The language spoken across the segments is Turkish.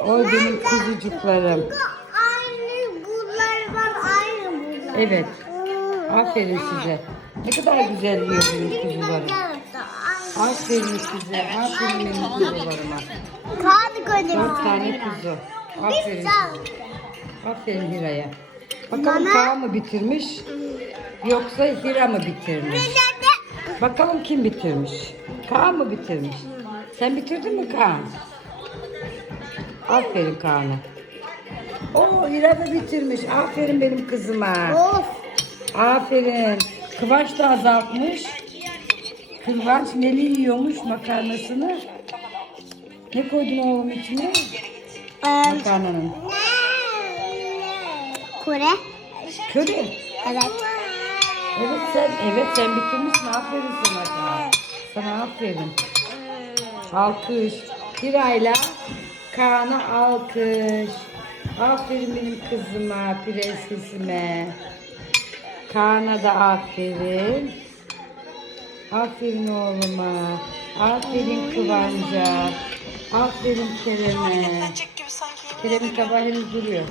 Oy benim kuzucuklarım. Aynı bunlar var aynı bunlar. Evet. Aferin size. Ne kadar güzel yiyor benim kuzularım. Aferin size. Aferin benim kuzularıma. Kaldı kocaman. Dört tane kuzu. Aferin size. Aferin Hira'ya. Bakalım Bana- Kaan mı bitirmiş? Yoksa Hira mı bitirmiş? Bakalım kim bitirmiş? Kaan mı bitirmiş? Sen bitirdin mi Kaan? Aferin Kaan'a. Oo Hira da bitirmiş. Aferin benim kızıma. Of. Aferin. Kıvanç da azaltmış. Kıvanç neli yiyormuş makarnasını. Ne koydun oğlum içine? Makarnanın. Kore. Köri. Evet. Evet sen, evet sen bitirmişsin. Aferin sana. Sana aferin. Alkış. Hira'yla Kaan'a alkış. Aferin benim kızıma, prensesime. Kaan'a da aferin. Aferin oğluma. Aferin Kıvanç'a. Aferin Kerem'e. Çek gibi sanki. Kerem'in tabağı henüz duruyor.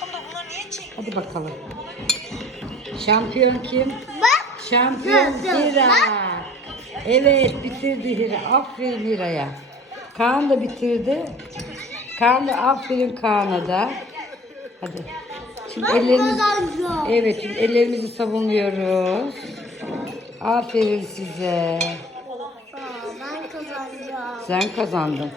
Tam da bunlar niye çek? Hadi bakalım. Şampiyon kim? Bak. Şampiyon Hira. bak. Evet bitirdi Hira. Aferin Hira'ya. Kaan da bitirdi. Kaan da aferin Kaan'a da. Hadi. Şimdi ellerimiz. Evet şimdi ellerimizi savunuyoruz. Aferin size. Ben kazanacağım. Sen kazandın.